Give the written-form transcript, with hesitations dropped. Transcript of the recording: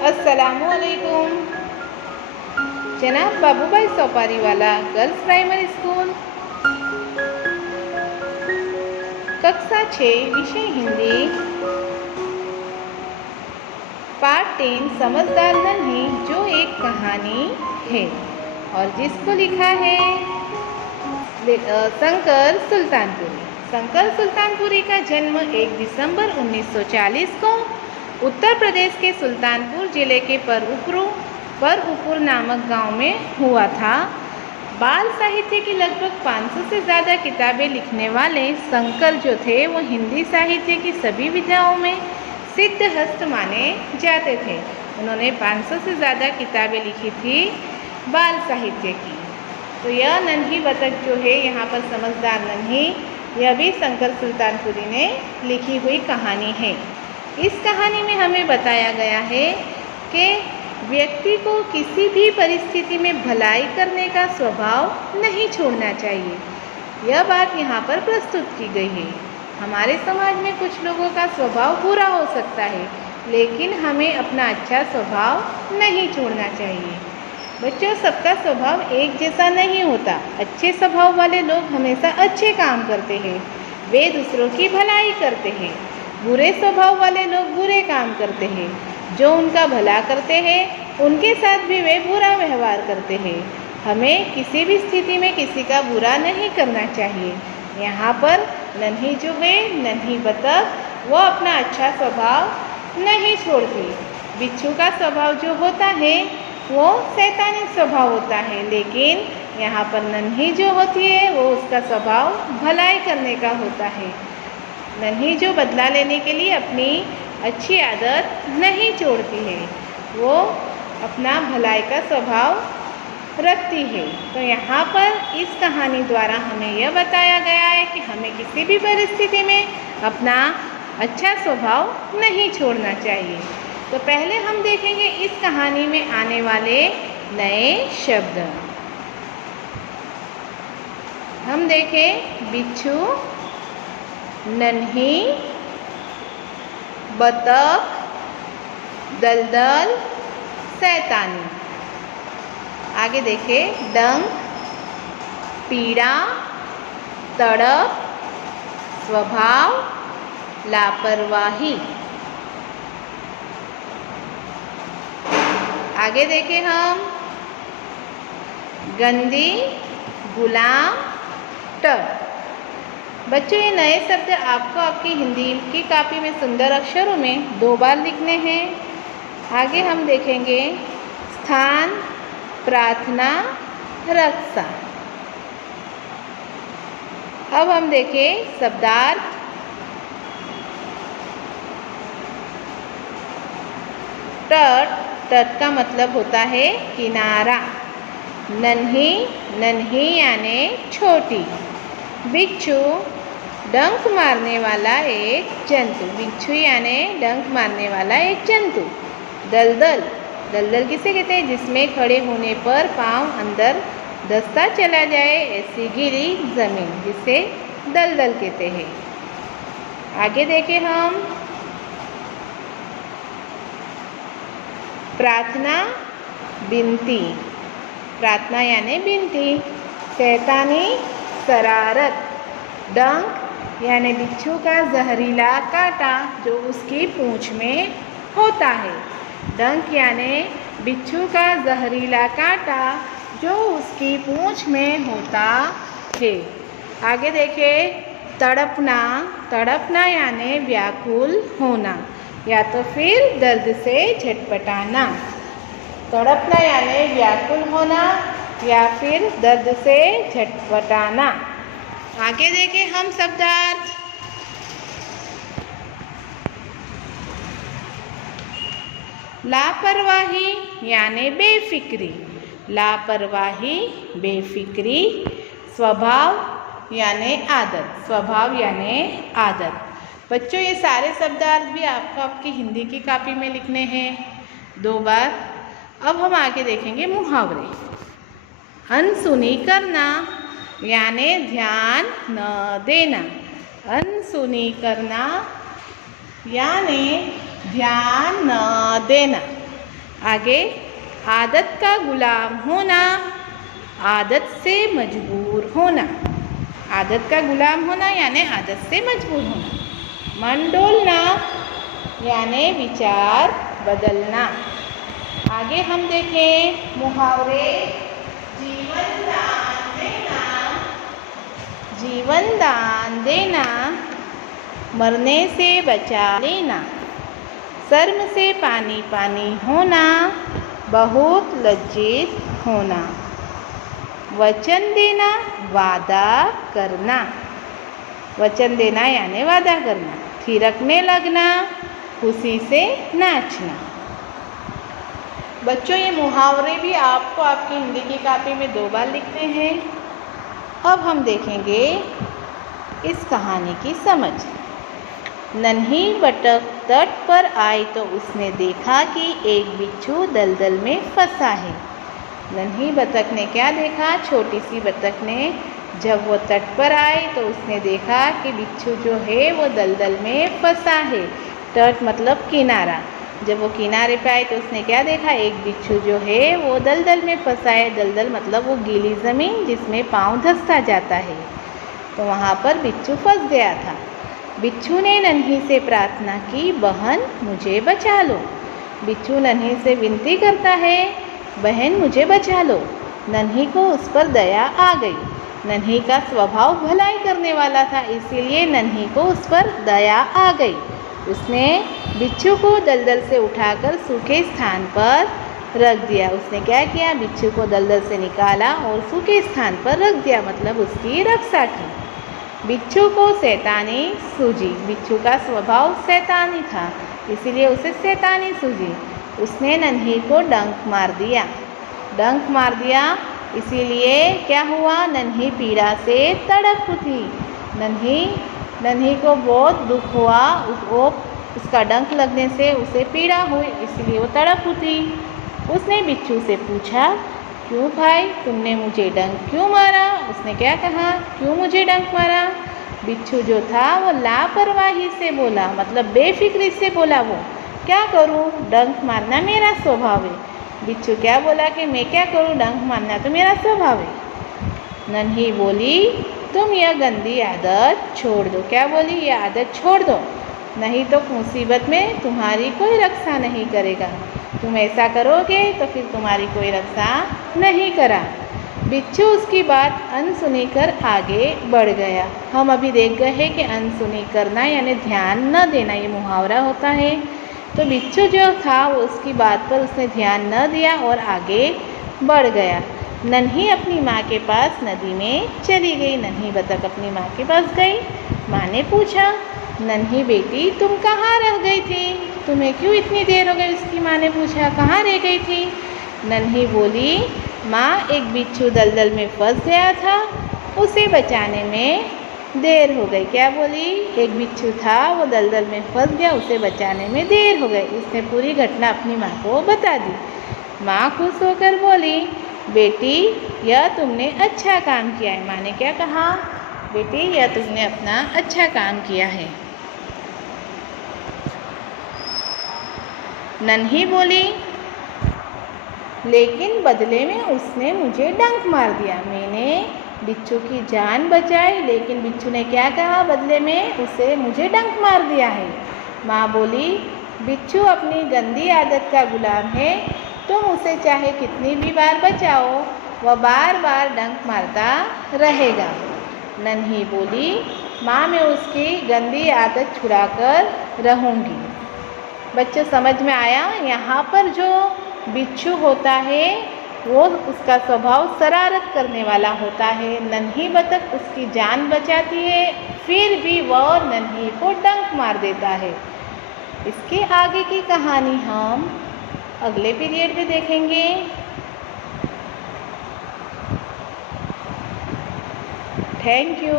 अस्सलामुअलैकुम। जनाब Babubhai सोपारीवाला girls primary school, कक्षा 6, विषय हिंदी, पार्ट 10, समझदार नन्ही, जो एक कहानी है और जिसको लिखा है शंकर सुल्तानपुरी। शंकर सुल्तानपुरी का जन्म 1 दिसंबर 1940 को उत्तर प्रदेश के सुल्तानपुर जिले के परउपुर नामक गांव में हुआ था। बाल साहित्य की लगभग 500 से ज़्यादा किताबें लिखने वाले शंकर जो थे वो हिंदी साहित्य की सभी विधाओं में सिद्धहस्त माने जाते थे। उन्होंने 500 से ज़्यादा किताबें लिखी थी बाल साहित्य की। तो यह नन्ही बतख जो है यहाँ पर समझदार नन्ही, यह भी शंकर सुल्तानपुरी ने लिखी हुई कहानी है। इस कहानी में हमें बताया गया है कि व्यक्ति को किसी भी परिस्थिति में भलाई करने का स्वभाव नहीं छोड़ना चाहिए। यह बात यहाँ पर प्रस्तुत की गई है। हमारे समाज में कुछ लोगों का स्वभाव बुरा हो सकता है, लेकिन हमें अपना अच्छा स्वभाव नहीं छोड़ना चाहिए। बच्चों, सबका स्वभाव एक जैसा नहीं होता। अच्छे स्वभाव वाले लोग हमेशा अच्छे काम करते हैं, वे दूसरों की भलाई करते हैं। बुरे स्वभाव वाले लोग बुरे काम करते हैं, जो उनका भला करते हैं उनके साथ भी वे बुरा व्यवहार करते हैं। हमें किसी भी स्थिति में किसी का बुरा नहीं करना चाहिए। यहाँ पर नन्ही जो है, नन्ही बतख, वो अपना अच्छा स्वभाव नहीं छोड़ती। बिच्छू का स्वभाव जो होता है वो शैतानी स्वभाव होता है, लेकिन यहाँ पर नन्ही जो होती है वो उसका स्वभाव भलाई करने का होता है। नन्ही जो बदला लेने के लिए अपनी अच्छी आदत नहीं छोड़ती है, वो अपना भलाई का स्वभाव रखती है। तो यहाँ पर इस कहानी द्वारा हमें यह बताया गया है कि हमें किसी भी परिस्थिति में अपना अच्छा स्वभाव नहीं छोड़ना चाहिए। तो पहले हम देखेंगे इस कहानी में आने वाले नए शब्द। हम देखें बिच्छू, नन्ही, बतख, दलदल, शैतानी। आगे देखें डंक, पीड़ा, तड़प, स्वभाव, लापरवाही। आगे देखें हम गंदी, गुलाम, टब। बच्चों, ये नए शब्द आपको आपकी हिंदी की कॉपी में सुंदर अक्षरों में 2 बार लिखने हैं। आगे हम देखेंगे स्थान, प्रार्थना, रक्षा। अब हम देखें शब्दार्थ। तट, तट का मतलब होता है किनारा। नन्ही, नन्ही यानी छोटी। बिच्छू, डंक मारने वाला एक जंतु। बिच्छू यानी डंक मारने वाला एक जंतु। दलदल, दलदल किसे कहते हैं? जिसमें खड़े होने पर पांव अंदर धंसता चला जाए, ऐसी गीली जमीन, जिसे दलदल कहते हैं। आगे देखें हम प्रार्थना, बिनती। प्रार्थना यानी बिनती। शैतानी, शरारत। डंक यानी बिच्छू का जहरीला कांटा जो उसकी पूंछ में होता है। डंक यानी बिच्छू का जहरीला कांटा जो उसकी पूंछ में होता है। आगे देखें तड़पना। तड़पना यानी व्याकुल होना या तो फिर दर्द से झटपटाना। तड़पना यानी व्याकुल होना या फिर दर्द से झटपटाना। आगे देखें हम शब्दार्थ। लापरवाही यानी बेफिक्री। लापरवाही, बेफिक्री। स्वभाव यानी आदत। स्वभाव यानी आदत। बच्चों, ये सारे शब्दार्थ भी आपको आपकी हिंदी की कॉपी में लिखने हैं 2 बार। अब हम आगे देखेंगे मुहावरे। अनसुनी करना यानी ध्यान न देना। अनसुनी करना यानी ध्यान न देना। आगे आदत का गुलाम होना, आदत से मजबूर होना। आदत का गुलाम होना यानी आदत से मजबूर होना। मन डोलना यानी विचार बदलना। आगे हम देखें मुहावरे। जीवन दान देना, जीवन दान देना, मरने से बचा लेना, शर्म से पानी पानी होना, बहुत लज्जित होना, वचन देना, वादा करना। वचन देना यानी वादा करना। थिरकने लगना, खुशी से नाचना। बच्चों, ये मुहावरे भी आपको आपकी हिंदी की कॉपी में 2 बार लिखते हैं। अब हम देखेंगे इस कहानी की समझ। नन्ही बतख तट पर आई तो उसने देखा कि एक बिच्छू दलदल में फंसा है। नन्ही बतख ने क्या देखा? छोटी सी बतख ने जब वो तट पर आई तो उसने देखा कि बिच्छू जो है वो दलदल में फंसा है। तट मतलब किनारा। जब वो किनारे पे आई तो उसने क्या देखा? एक बिच्छू जो है वो दलदल में फंसा है। दलदल मतलब वो गीली ज़मीन जिसमें पाँव धंसता जाता है। तो वहाँ पर बिच्छू फंस गया था। बिच्छू ने नन्ही से प्रार्थना की, बहन मुझे बचा लो। बिच्छू नन्ही से विनती करता है, बहन मुझे बचा लो। नन्ही को उस पर दया आ गई। नन्ही का स्वभाव भलाई करने वाला था, इसीलिए नन्ही को उस पर दया आ गई। उसने बिच्छू को दलदल से उठाकर सूखे स्थान पर रख दिया। उसने क्या किया? बिच्छू को दलदल से निकाला और सूखे स्थान पर रख दिया, मतलब उसकी रक्षा की। बिच्छू को शैतानी सूझी। बिच्छू का स्वभाव शैतानी था, इसीलिए उसे शैतानी सूझी। उसने नन्ही को डंक मार दिया। डंक मार दिया इसीलिए क्या हुआ? नन्ही पीड़ा से तड़प उठी। नन्ही को बहुत दुख हुआ। उसका डंक लगने से उसे पीड़ा हुई, इसलिए वो तड़प उठी। उसने बिच्छू से पूछा, क्यों भाई तुमने मुझे डंक क्यों मारा? उसने क्या कहा? क्यों मुझे डंक मारा? बिच्छू जो था वो लापरवाही से बोला, मतलब बेफिक्री से बोला। वो क्या करूं? डंक मारना मेरा स्वभाव है। बिच्छू क्या बोला कि मैं क्या करूं? डंक मारना तो मेरा स्वभाव है। नन्ही बोली, तुम यह गंदी आदत छोड़ दो। क्या बोली? यह आदत छोड़ दो, नहीं तो मुसीबत में तुम्हारी कोई रक्षा नहीं करेगा। तुम ऐसा करोगे तो फिर तुम्हारी कोई रक्षा नहीं करा। बिच्छू उसकी बात अनसुनी कर आगे बढ़ गया। हम अभी देख गए हैं कि अनसुनी करना यानी ध्यान न देना, ये मुहावरा होता है। तो बिच्छू जो था वो उसकी बात पर उसने ध्यान न दिया और आगे बढ़ गया। नन्ही अपनी माँ के पास नदी में चली गई। नन्ही बतख अपनी माँ के पास गई। माँ ने पूछा, नन्ही बेटी तुम कहाँ रह गई थी? तुम्हें क्यों इतनी देर हो गई? उसकी माँ ने पूछा, कहाँ रह गई थी? नन्ही बोली, माँ एक बिच्छू दलदल में फंस गया था, उसे बचाने में देर हो गई। क्या बोली? एक बिच्छू था वो दलदल में फंस गया, उसे बचाने में देर हो गई। इसने पूरी घटना अपनी माँ को बता दी। माँ खुश होकर बोली, बेटी यह तुमने अच्छा काम किया है। माँ ने क्या कहा? बेटी यह तुमने अपना अच्छा काम किया है। नन्ही बोली, लेकिन बदले में उसने मुझे डंक मार दिया। मैंने बिच्छू की जान बचाई, लेकिन बिच्छू ने क्या कहा? बदले में उसे मुझे डंक मार दिया है। माँ बोली, बिच्छू अपनी गंदी आदत का गुलाम है। तुम उसे चाहे कितनी भी बार बचाओ, वह बार बार डंक मारता रहेगा। नन्ही बोली, माँ मैं उसकी गंदी आदत छुड़ाकर रहूँगी। बच्चों समझ में आया? यहाँ पर जो बिच्छू होता है वो उसका स्वभाव शरारत करने वाला होता है। नन्ही बतख उसकी जान बचाती है, फिर भी वह नन्ही को डंक मार देता है। इसके आगे की कहानी हम अगले पीरियड में देखेंगे। Thank you.